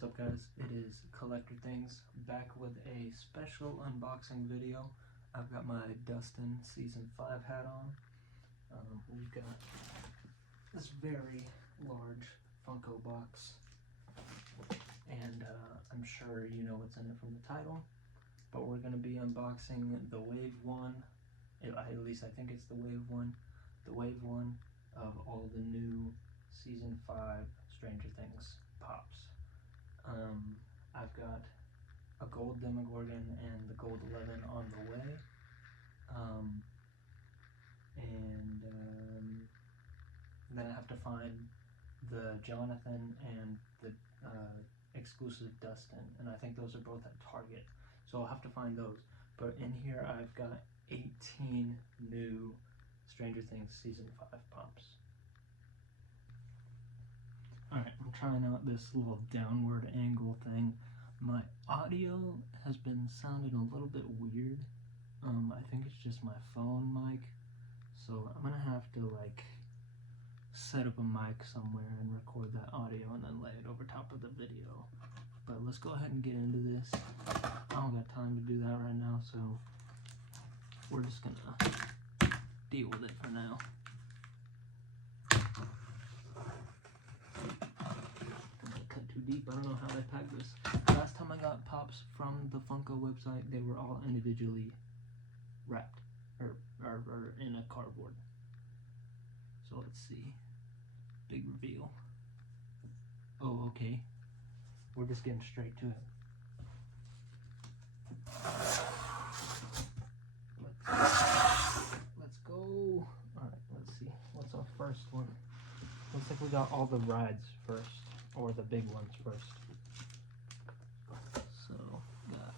What's up, guys? It is Collector Things back with a special unboxing video. I've got my Dustin Season 5 hat on. We've got this very large Funko box, and I'm sure you know what's in it from the title, but we're going to be unboxing the Wave 1, at least I think it's the Wave 1, of all the new Season 5 Stranger Things pops. I've got a gold Demogorgon and the gold 11 on the way, then I have to find the Jonathan and the exclusive Dustin, and I think those are both at Target, so I'll have to find those. But in here I've got 18 new Stranger Things Season 5 pops. Alright, I'm trying out this little downward angle thing. My audio has been sounding a little bit weird. I think it's just my phone mic. So I'm gonna have to set up a mic somewhere and record that audio and then lay it over top of the video. But let's go ahead and get into this. I don't got time to do that right now, so we're just gonna deal with it for now. Deep. I don't know how they packed this. Last time I got pops from the Funko website, they were all individually wrapped or in a cardboard. So let's see. Big reveal. Oh, okay. We're just getting straight to it. Let's go. Alright, let's see. What's our first one? Looks like we got all the rides first. Or the big ones first. So, got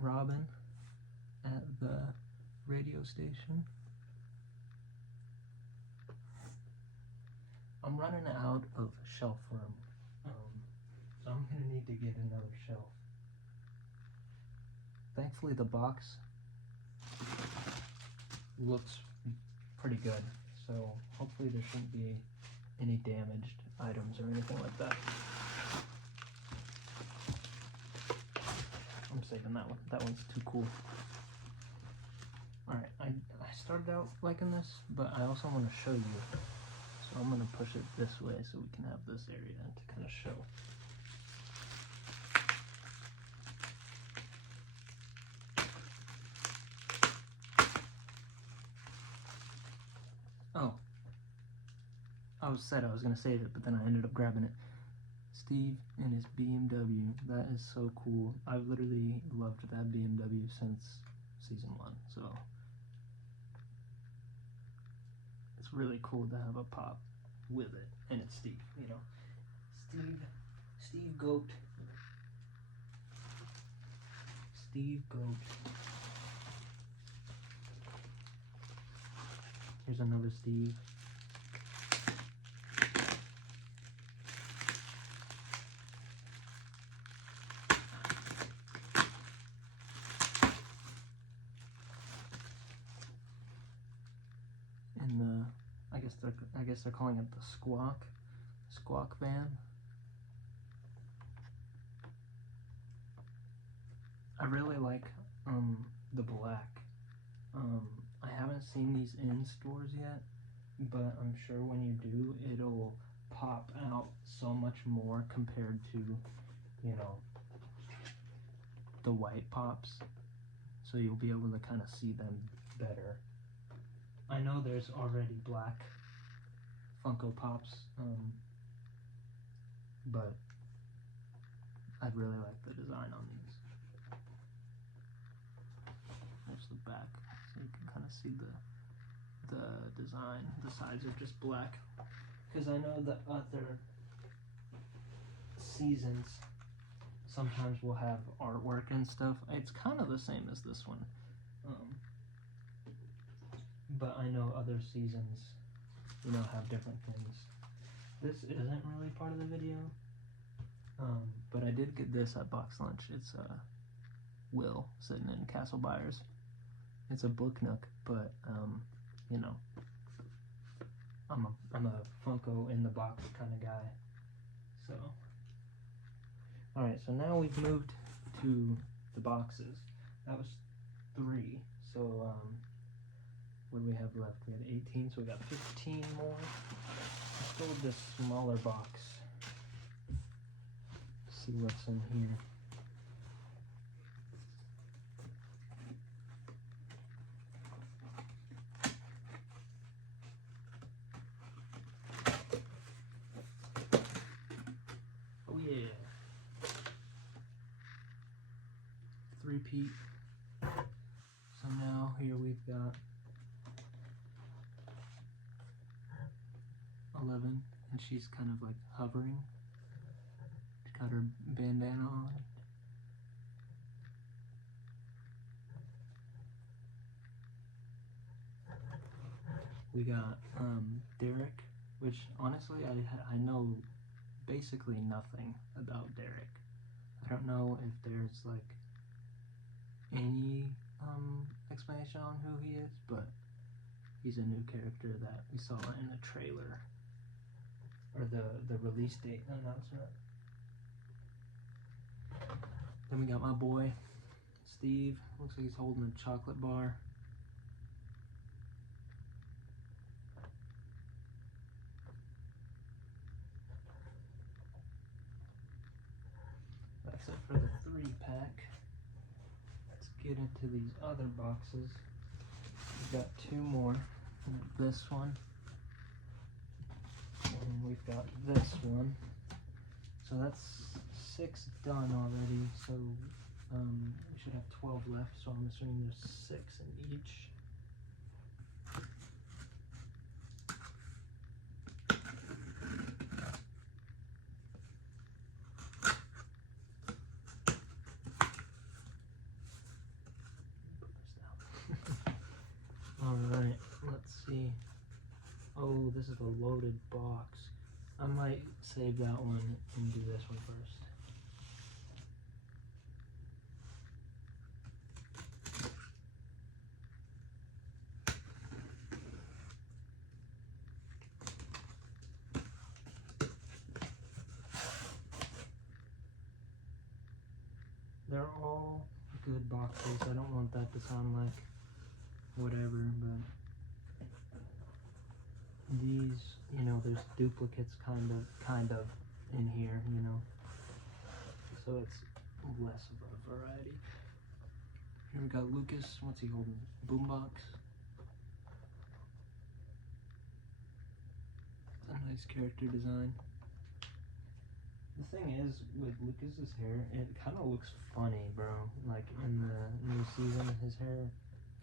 Robin at the radio station. I'm running out of shelf room, so I'm gonna need to get another shelf. Thankfully the box looks pretty good, so hopefully there shouldn't be any damaged items or anything like that. I'm saving that one. That one's too cool. Alright, I started out liking this, but I also want to show you. So I'm going to push it this way so we can have this area to kind of show. Oh. I was going to save it, but then I ended up grabbing it. Steve and his BMW. That is so cool. I've literally loved that BMW since Season 1, so it's really cool to have a pop with it. And it's Steve, you know. Steve Goat. Steve Goat. Here's another Steve. And I guess they're calling it the Squawk van. I really like the black. I haven't seen these in stores yet, but I'm sure when you do, it'll pop out so much more compared to, you know, the white pops. So you'll be able to kind of see them better. I know there's already black Funko Pops, but I really like the design on these. There's the back, so you can kind of see the design. The sides are just black, because I know the other seasons sometimes will have artwork and stuff. It's kind of the same as this one. But I know other seasons, you know, have different things. This isn't really part of the video, but I did get this at Box Lunch. It's Will sitting in Castle Byers. It's a book nook, but you know, I'm a Funko in the box kind of guy. So Alright, so now we've moved to the boxes. That was 3. So, what do we have left? We had 18, so we got 15 more. Let's go with this smaller box. See what's in here. Oh yeah. 3-peat. So now here we've got 11, and she's kind of like hovering. She's got her bandana on. We got Derek, which honestly I know basically nothing about Derek. I don't know if there's like any explanation on who he is, but he's a new character that we saw in the trailer, or the release date announcement. Then we got my boy Steve. Looks like he's holding a chocolate bar. That's it for the 3-pack. Let's get into these other boxes. We've got 2 more. This one. And we've got this one. So that's 6 done already. So we should have 12 left. So I'm assuming there's 6 in each. Alright, let's see. Oh, this is a loaded box. I might save that one and do this one first. They're all good boxes. I don't want that to sound like whatever, but these, you know, there's duplicates kind of in here, you know, so it's less of a variety. Here we got Lucas. What's he holding? Boombox. A nice character design. The thing is, with Lucas's hair, it kind of looks funny, bro. Like in the new season, his hair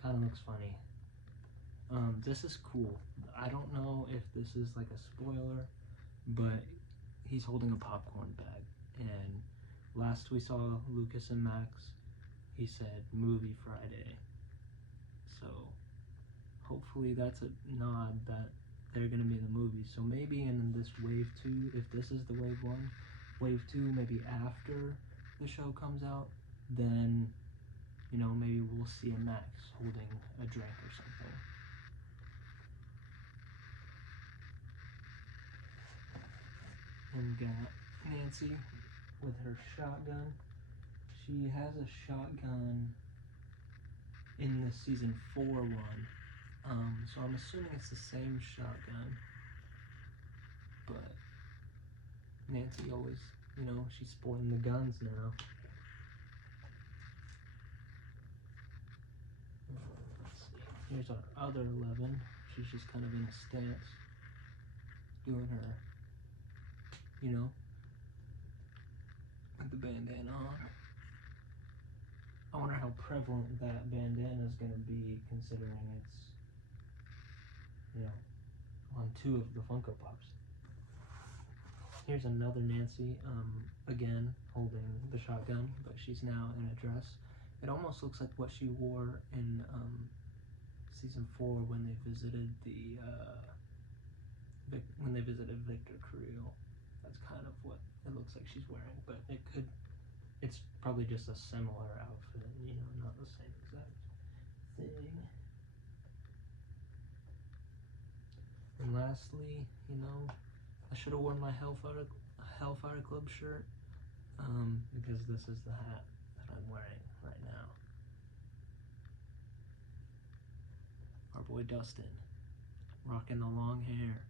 kind of looks funny. This is cool. I don't know if this is like a spoiler, but he's holding a popcorn bag. And last we saw Lucas and Max, he said movie Friday. So hopefully that's a nod that they're gonna be in the movie. So maybe in this wave 2, if this is the wave 1, wave 2, maybe after the show comes out, then, you know, maybe we'll see a Max holding a drink or something. And got Nancy with her shotgun. She has a shotgun in the season 4 one. So I'm assuming it's the same shotgun. But Nancy always, you know, she's sporting the guns now. Let's see. Here's our other 11. She's just kind of in a stance, doing her, you know, with the bandana on. I wonder how prevalent that bandana is going to be, considering it's, you know, on 2 of the Funko Pops. Here's another Nancy, again, holding the shotgun, but she's now in a dress. It almost looks like what she wore in season 4 when they visited Victor Creel. That's kind of what it looks like she's wearing, but it's probably just a similar outfit, you know, not the same exact thing. And lastly, you know, I should have worn my Hellfire Club shirt. because this is the hat that I'm wearing right now. Our boy Dustin, rocking the long hair.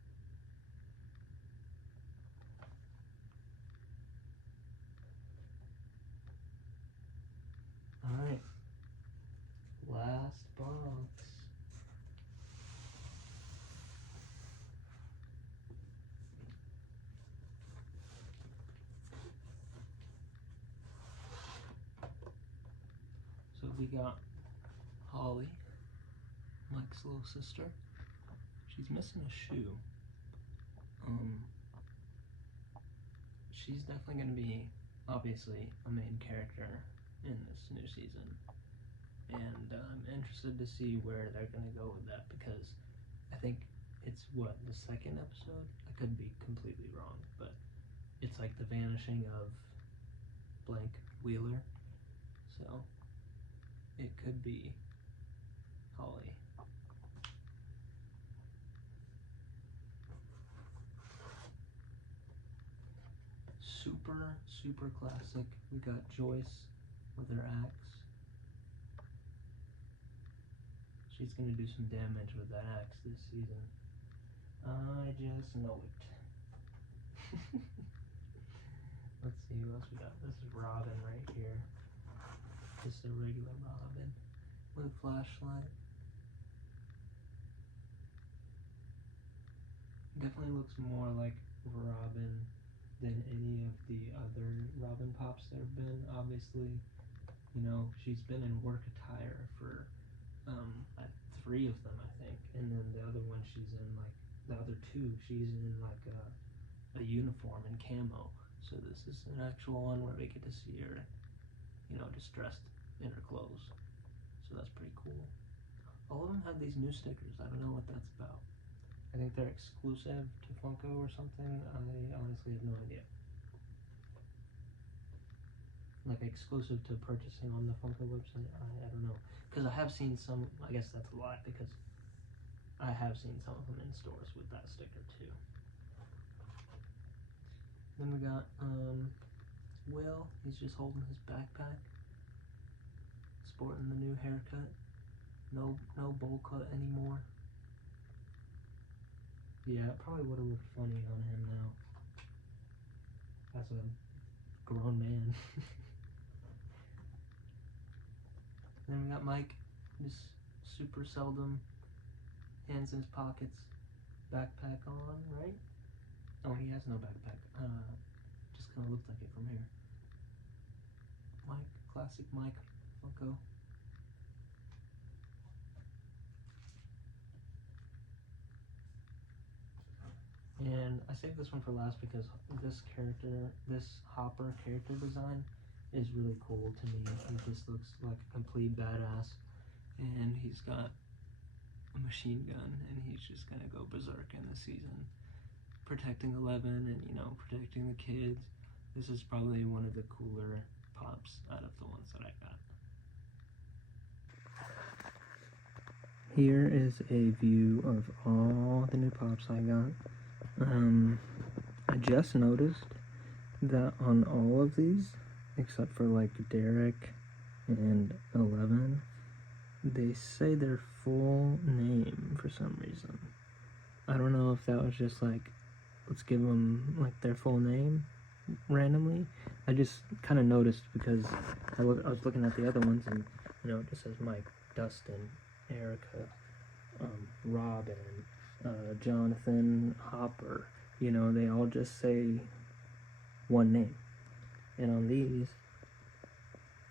Alright, last box. So we got Holly, Mike's little sister. She's missing a shoe. She's definitely going to be, obviously, a main character in this new season. And I'm interested to see where they're going to go with that, because I think it's, what, the second episode? I could be completely wrong, but it's like the vanishing of blank Wheeler. So it could be Holly. Super classic. We got Joyce with her axe. She's gonna do some damage with that axe this season. I just know it. Let's see who else we got. This is Robin right here. Just a regular Robin with a flashlight. Definitely looks more like Robin than any of the other Robin pops there have been. Obviously, you know, she's been in work attire for 3 of them, I think, and then the other one she's in, like, the other 2 she's in like a uniform and camo. So this is an actual one where we get to see her, you know, just dressed in her clothes. So that's pretty cool. All of them have these new stickers. I don't know what that's about. I think they're exclusive to Funko or something. I honestly have no idea. Like exclusive to purchasing on the Funko website. I don't know. Because I have seen some, I guess that's a lie, because I have seen some of them in stores with that sticker too. Then we got Will. He's just holding his backpack, sporting the new haircut. No bowl cut anymore. Yeah, it probably would have looked funny on him now. As a grown man. Then we got Mike, just super seldom, hands in his pockets, backpack on, right? Oh, he has no backpack. Just kind of looked like it from here. Mike, classic Mike, Funko. And I saved this one for last because this Hopper character design is really cool to me. He just looks like a complete badass, and he's got a machine gun, and he's just gonna go berserk in the season, protecting 11 and, you know, protecting the kids. This is probably one of the cooler pops out of the ones that I got. Here is a view of all the new pops I got. I just noticed that on all of these, except for like Derek and 11, they say their full name for some reason. I don't know if that was just like, let's give them like their full name randomly. I just kind of noticed because I was looking at the other ones, and, you know, it just says Mike, Dustin, Erica, Robin, Jonathan, Hopper. You know, they all just say one name. And on these,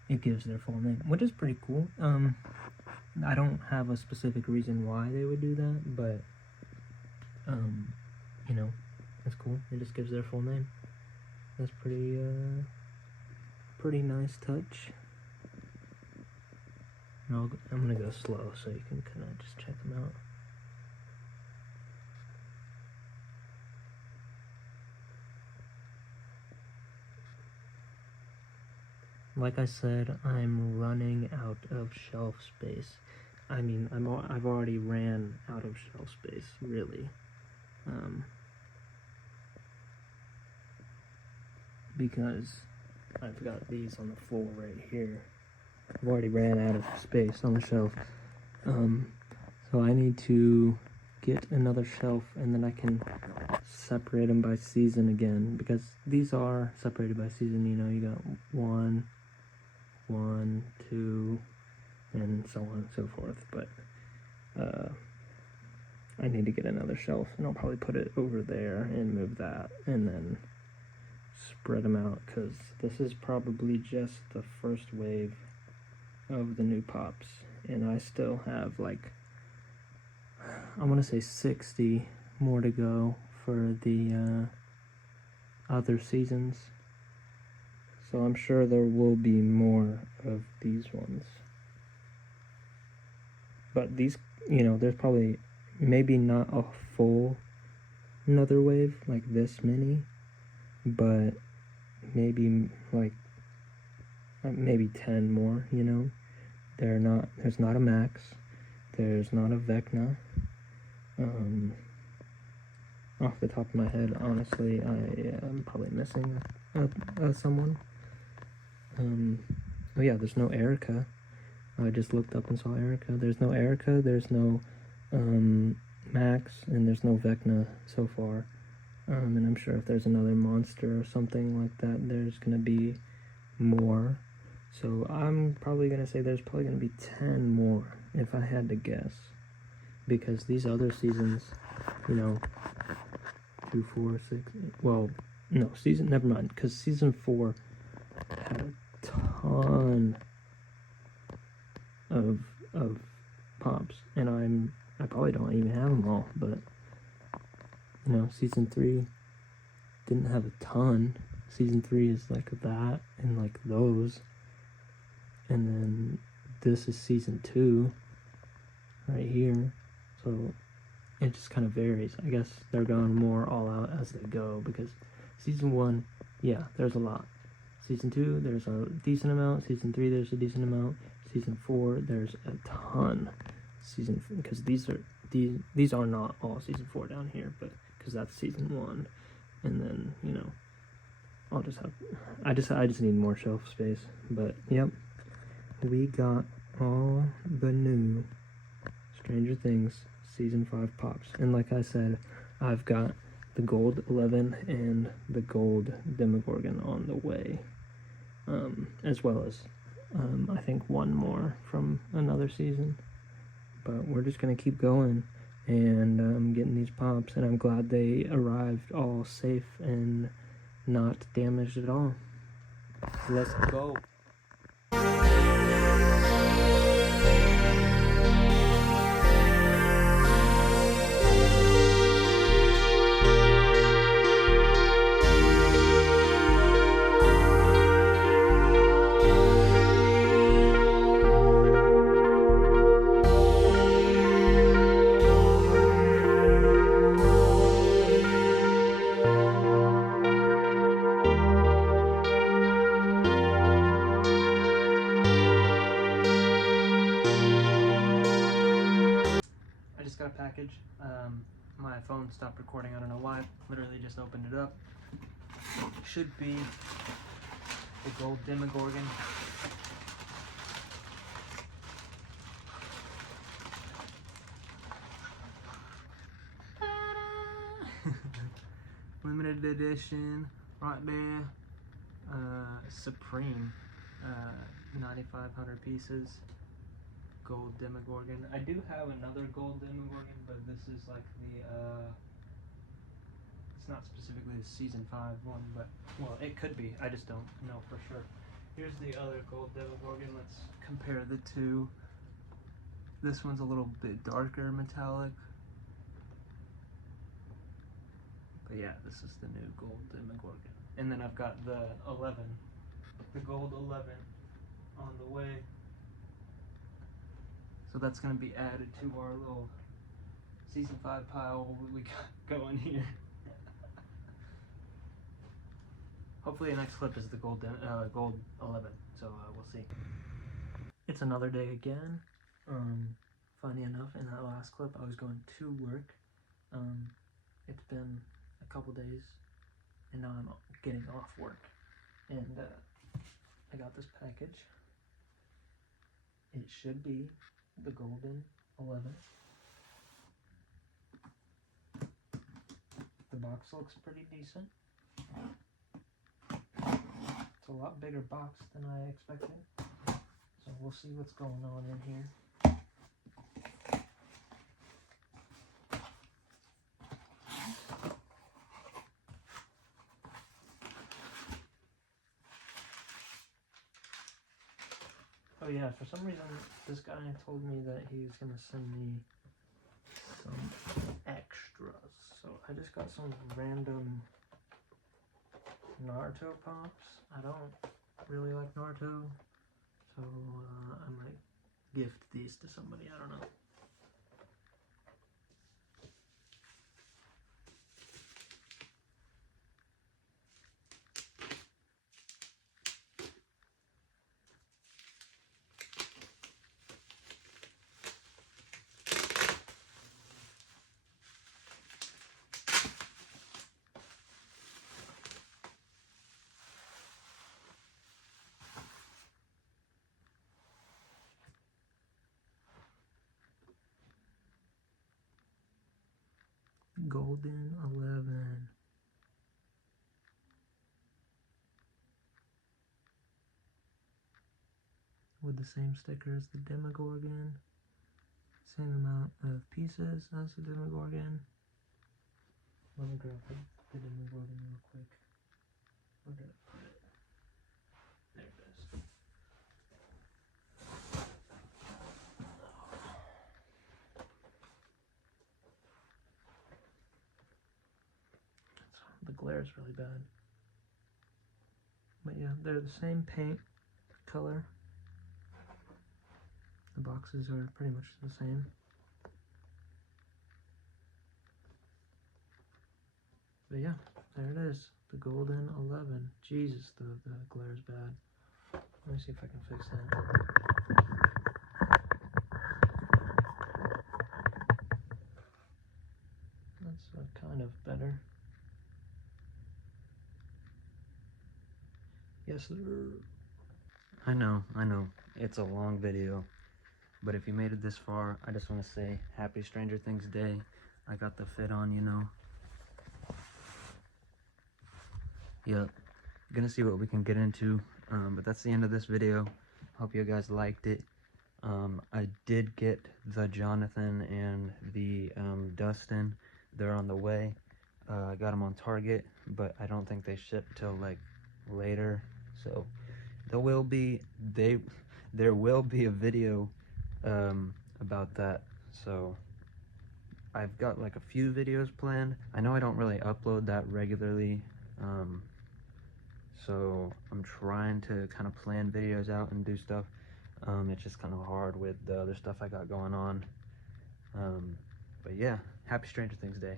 it gives their full name, which is pretty cool. I don't have a specific reason why they would do that, but, you know, that's cool. It just gives their full name. That's pretty nice touch. I'm gonna go slow so you can kind of just check them out. Like I said, I'm running out of shelf space. I mean, I've already ran out of shelf space, really. Because I've got these on the floor right here. I've already ran out of space on the shelf. So I need to get another shelf, and then I can separate them by season again, because these are separated by season. You know, you got 1, 2, and so on and so forth. But I need to get another shelf, and I'll probably put it over there and move that, and then spread them out, because this is probably just the first wave of the new pops, and I still have like, I want to say 60 more to go for the other seasons, so I'm sure there will be more of these ones. But these, you know, there's probably maybe not a full another wave like this many, but maybe like maybe 10 more, you know. There's not a Max, there's not a Vecna. Off the top of my head, honestly, I'm probably missing someone. Oh yeah, there's no Erica. I just looked up and saw Erica. There's no Erica, there's no Max, and there's no Vecna so far. And I'm sure if there's another monster or something like that, there's gonna be more. So I'm probably gonna say there's probably gonna be 10 more if I had to guess, because these other seasons, you know, 2, 4, 6. Well, no, never mind, because season 4 had a ton of pops, and I probably don't even have them all, but you know, season 3 didn't have a ton. Season 3 is like that and like those, and then this is season 2 right here, so it just kind of varies. I guess they're going more all out as they go, because season 1, yeah, there's a lot. Season 2, there's a decent amount. Season 3, there's a decent amount. Season 4, there's a ton. Because these are not all season 4 down here, but because that's season 1, and then, you know, I just need more shelf space. But yep, we got all the new Stranger Things season 5 pops, and like I said, I've got the gold 11 and the gold Demogorgon on the way, as well as I think one more from another season. But we're just gonna keep going and getting these pops, and I'm glad they arrived all safe and not damaged at all. So let's go. Got a package. My phone stopped recording, I don't know why. Literally just opened it up. Should be the gold Demogorgon. Limited edition right there. Supreme. 9,500 pieces. Gold Demogorgon. I do have another gold Demogorgon, but this is like the it's not specifically the season 5 one, but well, it could be. I just don't know for sure. Here's the other gold Demogorgon. Let's compare the two. This one's a little bit darker metallic, but yeah, this is the new gold Demogorgon. And then I've got the 11, the gold 11 on the way. So that's going to be added to our little season 5 pile we got going here. Hopefully the next clip is the gold 11, so we'll see. It's another day again. Funny enough, in that last clip I was going to work. It's been a couple days, and now I'm getting off work. And got this package. It should be the Golden 11. The box looks pretty decent. It's a lot bigger box than I expected. So we'll see what's going on in here. Oh yeah, for some reason this guy told me that he was gonna send me some extras. So I just got some random Naruto pops. I don't really like Naruto, so I might gift these to somebody, I don't know. Golden 11. With the same sticker as the Demogorgon. Same amount of pieces as the Demogorgon. Let me grab the Demogorgon real quick. Where did I put it? There it is. The glare is really bad. But yeah, they're the same paint color. The boxes are pretty much the same. But yeah, there it is. The Golden 11. Jesus, the glare is bad. Let me see if I can fix that. That's kind of better. Yes, sir. I know. It's a long video. But if you made it this far, I just want to say happy Stranger Things Day. I got the fit on, you know. Yep. Gonna see what we can get into. But that's the end of this video. Hope you guys liked it. I did get the Jonathan and the Dustin. They're on the way. I got them on Target, but I don't think they ship till like later. So there will be a video about that. So I've got like a few videos planned. I know I don't really upload that regularly, so I'm trying to kind of plan videos out and do stuff. It's just kind of hard with the other stuff I got going on. But yeah, happy Stranger Things Day.